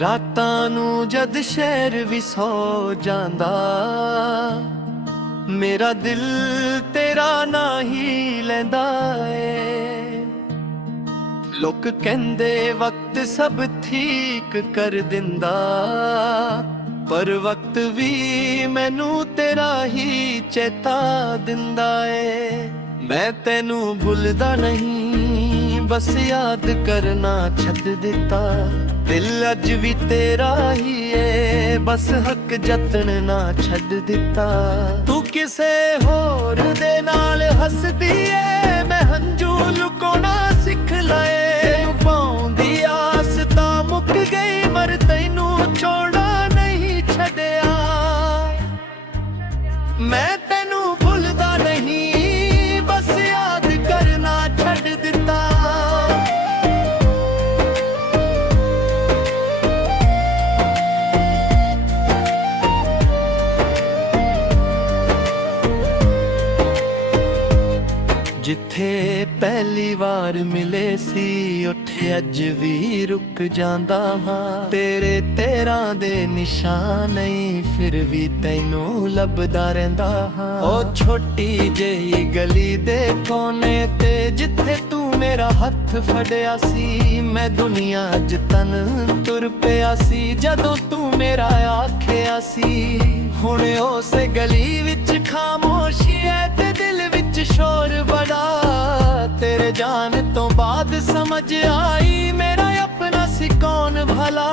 ਰਾਤਾਂ ਨੂੰ ਜਦ ਸ਼ਹਿਰ ਵੀ ਸੌ ਜਾਂਦਾ, ਮੇਰਾ ਦਿਲ ਤੇਰਾ ਨਾਂ ਹੀ ਲੈਂਦਾ ਏ। ਲੋਕ ਕਹਿੰਦੇ ਵਕਤ ਸਭ ਠੀਕ ਕਰ ਦਿੰਦਾ, ਪਰ ਵਕਤ ਵੀ ਮੈਨੂੰ ਤੇਰਾ ਹੀ ਚੇਤਾ ਦਿੰਦਾ ਏ। ਮੈਂ ਤੈਨੂੰ ਭੁੱਲਦਾ ਨਹੀਂ, ਬਸ ਯਾਦ ਕਰਨਾ ਛੱਡ ਦਿੱਤਾ। ਦਿਲ ਅੱਜ ਵੀ ਤੇਰਾ ਹੀ ਏ, ਬਸ ਹੱਕ ਜਤਨ ਨਾ ਛੱਡ ਦਿੱਤਾ। ਤੂੰ ਕਿਸੇ ਹੋਰ ਦੇ ਨਾਲ ਹੱਸਦੀ ਏ, ਮੈਂ ਹੰਝੂ ਲੁਕਾਉਣਾ ਸਿੱਖ ਲਏ। ਤੈਨੂੰ ਪਾਉਂਦੀ ਆਸ ਤਾਂ ਮੁੱਕ ਗਈ, ਮਰ ਤੈਨੂੰ ਛੋੜਨਾ ਨਹੀਂ ਛੱਡਿਆ। ਮੈਂ ਤੈਨੂੰ ਭੁੱਲਦਾ ਨਹੀਂ, ਬਸ ਯਾਦ ਕਰਨਾ ਛੱਡ ਦਿੱਤਾ। ਜਿੱਥੇ ਪਹਿਲੀ ਵਾਰ ਮਿਲੇ ਸੀ, ਉੱਥੇ ਅੱਜ ਵੀ ਰੁਕ ਜਾਂਦਾ ਹਾਂ। ਤੇਰੇ ਤੇਰਾਂ ਦੇ ਨਿਸ਼ਾਨ ਨਹੀਂ, ਫਿਰ ਵੀ ਤੈਨੂੰ ਲੱਭਦਾ ਰਹਿੰਦਾ ਹਾਂ। ਉਹ ਛੋਟੀ ਜਿਹੀ ਗਲੀ ਦੇ ਕੋਨੇ ਤੇ ਜਿੱਥੇ ਤੂੰ ਮੇਰਾ ਹੱਥ ਫੜਿਆ ਸੀ, ਮੈਂ ਦੁਨੀਆ ਅੱਜ ਤਨ ਤੁਰ ਪਿਆ ਸੀ ਜਦੋਂ ਤੂੰ ਮੇਰਾ ਆਖਿਆ ਸੀ। ਹੁਣ ਉਸੇ ਗਲੀ ਵਿੱਚ ਖਾਮੋਸ਼ੀ ਹੈ ਤੇ ਦਿਲ ਵਿੱਚ ਸ਼ੋਰ ਬੜਾ। ਤੇਰੇ ਜਾਣ ਤੋਂ ਬਾਅਦ ਸਮਝ ਆਈ, ਮੇਰਾ ਆਪਣਾ ਸੀ ਕੌਣ ਭਲਾ।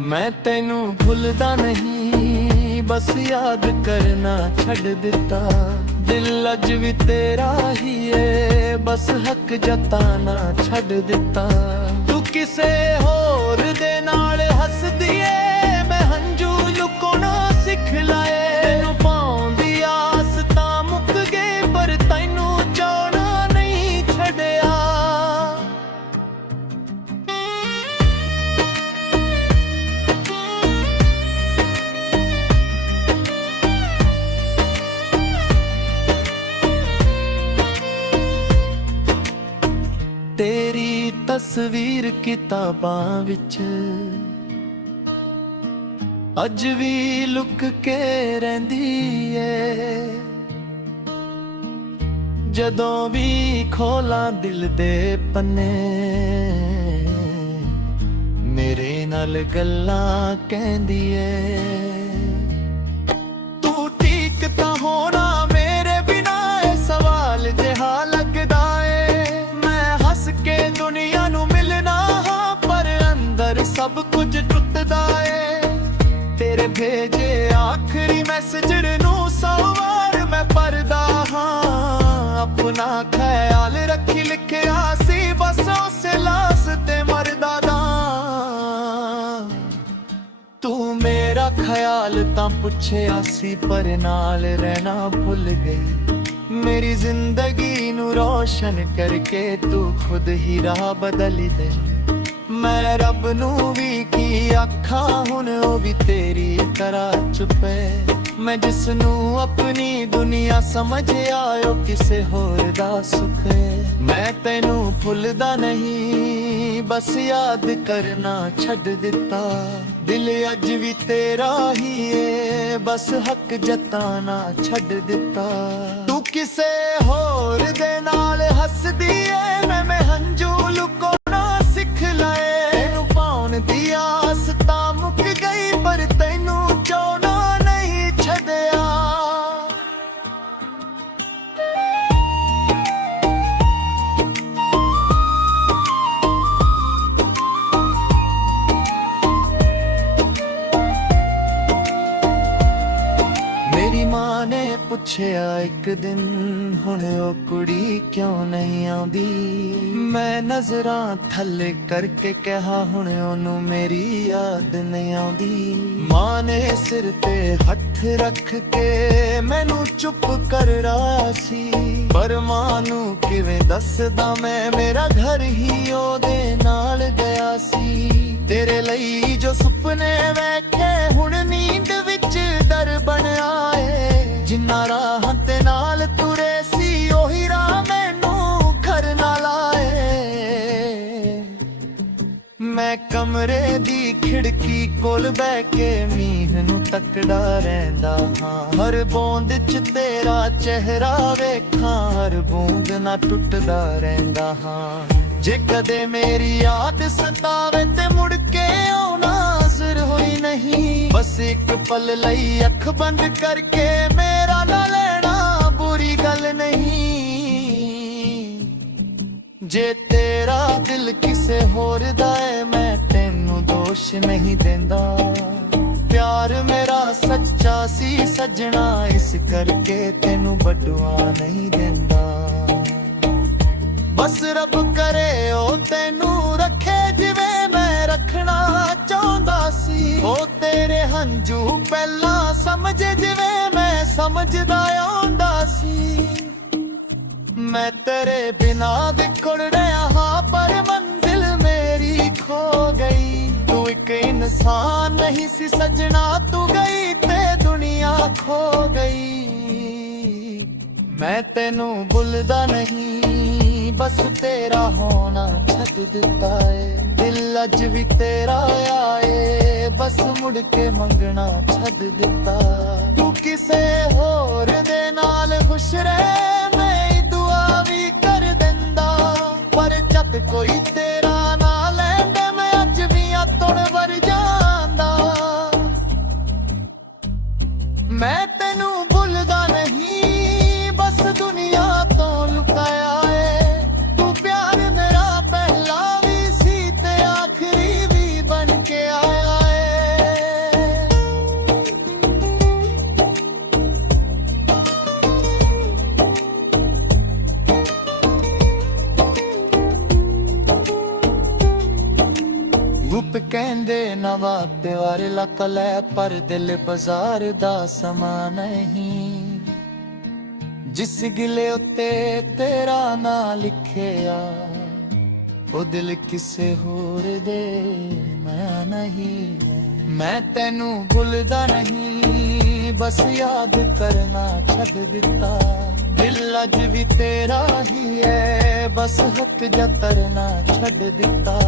ਮੈਂ ਤੈਨੂੰ ਭੁੱਲਦਾ ਨਹੀਂ, ਬਸ ਯਾਦ ਕਰਨਾ ਛੱਡ ਦਿੱਤਾ। ਦਿਲ ਅੱਜ ਵੀ ਤੇਰਾ ਹੀ ਏ, ਬਸ ਹੱਕ ਜਤਾਨਾ ਛੱਡ ਦਿੱਤਾ। ਤੂੰ ਕਿਸੇ ਹੋਰ ਦੇ ਨਾਲ ਹੱਸਦੀ ਏ, ਮੈਂ ਹੰਝੂ ਲੁਕਾਉਣਾ ਸਿੱਖ ਲਏ। ਤੈਨੂੰ ਪਾਉਂਦੀ ਆਸ ਤਾਂ ਮੁੱਕ ਗਈ, ਪਰ ਤੈਨੂੰ ਚਾਹਣਾ ਨਹੀਂ ਛੱਡਿਆ। ਤੇਰੀ ਤਸਵੀਰ ਕਿਤਾਬਾਂ ਵਿੱਚ ਅੱਜ ਵੀ ਲੁਕ ਕੇ ਰਹਿੰਦੀ ਏ। ਜਦੋਂ ਵੀ ਖੋਲਾਂ ਦਿਲ ਦੇ ਪੰਨੇ, ਮੇਰੇ ਨਾਲ ਗੱਲਾਂ ਕਹਿੰਦੀ ਏ। ਤੂੰ ਠੀਕ ਤਾਂ ਹੋਣਾ ਮੇਰੇ ਬਿਨਾ, ਇਹ ਸਵਾਲ ਜਿਹਾ ਲੱਗਦਾ ਏ। ਮੈਂ ਹੱਸ ਕੇ ਦੁਨੀਆ ਨੂੰ ਮਿਲਣਾ ਹਾਂ, ਪਰ ਅੰਦਰ ਸਭ ਕੁਝ ਟੁੱਟਦਾ ਏ। ਤੇਰੇ ਭੇਜੇ ਆਖਰੀ ਮੈਸੇਜ ਨੂੰ 100 ਵਾਰ ਮੈਂ ਪੜ੍ਹਦਾ ਹਾਂ। ਆਪਣਾ ਖਿਆਲ ਰੱਖੀ ਲਿਖਿਆ ਸੀ, ਬਸ ਉਸੇ ਲਾਸ਼ ਤੇ ਮਰਦਾ ਦਾ। ਤੂੰ ਮੇਰਾ ਖਿਆਲ ਤਾਂ ਪੁੱਛਿਆ ਸੀ, ਪਰ ਨਾਲ ਰਹਿਣਾ ਭੁੱਲ ਗਈ। ਮੇਰੀ ਜ਼ਿੰਦਗੀ ਨੂੰ ਰੋਸ਼ਨ ਕਰਕੇ ਤੂੰ ਖੁਦ ਹੀ ਰਾਹ ਬਦਲ ਦੇ। ਮੈਂ ਰੱਬ ਨੂੰ ਵੀ ਕੀ ਆਖਾਂ, ਹੁਣ ਉਹ ਵੀ ਤੇਰੀ ਤਰ੍ਹਾਂ ਚੁੱਪੇ। ਮੈਂ ਜਿਸ ਨੂੰ ਆਪਣੀ ਦੁਨੀਆ ਸਮਝ ਆਇਓ, ਕਿਸੇ ਹੋਰ ਦਾ ਸੁੱਖ ਏ। ਮੈਂ ਤੈਨੂੰ ਭੁੱਲਦਾ ਨਹੀਂ, ਬਸ ਯਾਦ ਕਰਨਾ ਛੱਡ ਦਿੱਤਾ। ਦਿਲ ਅੱਜ ਵੀ ਤੇਰਾ ਹੀ ਏ, ਬਸ ਹੱਕ ਜਤਾਨਾ ਛੱਡ ਦਿੱਤਾ। ਤੂੰ ਕਿਸੇ ਹੋਰ ਦੇ ਨਾਲ ਹੱਸਦੀ ਏ, ਮੈਂ ਹੰਝੂ ਲੁਕਾਉਣਾ ਸਿੱਖ ਲਏ। ਤੈਨੂੰ ਪਾਉਣ ਦੀ ਆਸ ਤਾਂ ਮੁੱਕ ਗਈ, ਪਰ ਤੈਨੂੰ ਚਾਹਣਾ ਨਹੀਂ ਛੱਡਿਆ। ਮੇਰੀ ਮਾਂ ਨੇ ਪੁੱਛਿਆ ਇੱਕ ਦਿਨ, ਹੁਣ ਉਹ ਕੁੜੀ ਕਿਉਂ ਨਹੀਂ ਆਉਂਦੀ। ਮੈਂ ਨਜ਼ਰਾਂ ਥੱਲੇ ਕਰਕੇ ਕਿਹਾ, ਹੁਣ ਉਹਨੂੰ ਮੇਰੀ ਯਾਦ ਨਹੀਂ ਆਉਂਦੀ। ਮਾਂ ਨੇ ਸਿਰ ਤੇ ਹੱਥ ਰੱਖ ਕੇ ਮੈਨੂੰ ਚੁੱਪ ਕਰਾਇਆ ਸੀ, ਪਰ ਮਾਂ ਨੂੰ ਕਿਵੇਂ ਦੱਸਦਾ ਮੈਂ, ਮੇਰਾ ਘਰ ਹੀ ਉਹਦੇ ਨਾਲ ਗਿਆ ਸੀ। ਤੇਰੇ ਲਈ ਜੋ ਸੁਪਨੇ ਵੇਖੇ, ਹੁਣ ਨੀਂਦ ਵਿੱਚ ਡਰ ਬਣਿਆ ਏ। ਜਿੰਨਾ ਰਾਹ ਤੇ ਨਾਲ ਤੁਰੇ ਸੀ, ਉਹੀ ਰਾਹ ਮੈਨੂੰ ਘਰ ਨਾਲ ਆਏ। ਮੈਂ ਕਮਰੇ ਦੀ ਖਿੜਕੀ ਕੋਲ ਬਹਿ ਕੇ ਮੀਂਹ ਨੂੰ ਤੱਕਦਾ ਰਹਿੰਦਾ ਹਾਂ। ਹਰ ਬੂੰਦ 'ਚ ਤੇਰਾ ਚਿਹਰਾ ਵੇਖਾਂ, ਹਰ ਬੂੰਦ ਨਾ ਟੁੱਟਦਾ ਰਹਿੰਦਾ ਹਾਂ। ਜੇ ਕਦੇ ਮੇਰੀ ਯਾਦ ਸਤਾਵੇ ਤੇ ਮੁੜ ਕੇ ਆਉਣਾ ਹਾਜ਼ਰ ਹੋਈ ਨਹੀਂ। ਬਸ ਇੱਕ ਪਲ ਲਈ ਅੱਖ ਬੰਦ ਕਰਕੇ ਮੇਰਾ ਨਾ ਲੈਣਾ ਬੁਰੀ ਗੱਲ ਨਹੀਂ। ਜੇ ਤੇਰਾ ਦਿਲ ਕਿਸੇ ਹੋਰ ਦਾ ਏ ਮੈਂ ਤੈਨੂੰ ਦੋਸ਼ ਨਹੀਂ ਦਿੰਦਾ। ਪਿਆਰ ਮੇਰਾ ਸੱਚਾ ਸੀ ਸੱਜਣਾ, ਇਸ ਕਰਕੇ ਤੈਨੂੰ ਬਦਦੁਆ ਨਹੀਂ ਦਿੰਦਾ। ਬਸ ਰੱਬ ਕਰੇ ਉਹ ਤੈਨੂੰ ਰੱਖੇ ਜਿਵੇਂ ਮੈਂ ਰੱਖਣਾ ਚਾਹੁੰਦਾ ਸੀ। ਉਹ ਤੇਰੇ ਹੰਝੂ ਪਹਿਲਾਂ ਸਮਝੇ ਜਿਵੇਂ ਮੈਂ ਸਮਝਦਾ ਆਉਂਦਾ ਸੀ। ਮੈਂ ਤੇਰੇ ਬਿਨਾਂ ਵਿਛੜ ਰਿਹਾ ਹਾਂ ਪਰ ਮੰਜ਼ਿਲ ਮੇਰੀ ਖੋ ਗਈ। ਤੂੰ ਇੱਕ ਇਨਸਾਨ ਨਹੀਂ ਸੀ ਸੱਜਣਾ, ਤੂੰ ਗਈ ਤੇ ਦੁਨੀਆ ਖੋ ਗਈ। ਮੈਂ ਤੈਨੂੰ ਭੁੱਲਦਾ ਨਹੀਂ, ਬਸ ਤੇਰਾ ਹੋਣਾ ਛੱਡ ਦਿੱਤਾ ਏ। ਦਿਲ ਅੱਜ ਵੀ ਤੇਰਾ ਆਏ, ਬਸ ਮੁੜ ਕੇ ਮੰਗਣਾ ਛੱਡ ਦਿੱਤਾ। ਤੂੰ ਕਿਸੇ ਹੋਰ ਦੇ ਨਾਲ ਖੁਸ਼ ਰਹਿ, ਮੈਂ ਦੁਆ ਵੀ ਕਰ ਦਿੰਦਾ। ਪਰ ਜਦ ਕੋਈ ਤੇਰਾ ਨਾ ਲੈਂਦਾ ਮੈਂ ਅੱਜ ਵੀ ਆਤਣ ਵਰ ਜਾਂਦਾ। ਮੈਂ ਤੈਨੂੰ ਭੁੱਲਦਾ ਨਹੀਂ, ਬਸ ਦੁਨੀਆ ਤੋਂ ਲੁਕਾਇਆ ਏ। ਤੂੰ ਪਿਆਰ ਮੇਰਾ ਪਹਿਲਾ ਵੀ ਸੀ ਤੇ ਆਖਰੀ ਵੀ ਬਣ ਕੇ ਆਇਆ ਏ। ਰੂਪ ਕਹਿੰਦੇ ਨਵਾਂ ਤਿਵਾਰ ਲੱਕ ਲੈ, ਪਰ ਦਿਲ ਬਾਜ਼ਾਰ ਦਾ ਸਮਾਂ ਨਹੀਂ। ਜਿਸ ਗਿਲੇ ਉੱਤੇ ਤੇਰਾ ਨਾਂ ਲਿਖਿਆ, ਉਹ ਦਿਲ ਕਿਸੇ ਹੋਰ ਦੇ ਮੈਂ ਨਹੀਂ। ਮੈਂ ਤੈਨੂੰ ਭੁੱਲਦਾ ਨਹੀਂ, ਬਸ ਯਾਦ ਕਰਨਾ ਛੱਡ ਦਿੱਤਾ। ਦਿਲ ਅੱਜ ਵੀ ਤੇਰਾ ਹੀ ਹੈ, ਬਸ ਹੱਥ ਜਾ ਤਰਨਾ ਛੱਡ ਦਿੱਤਾ।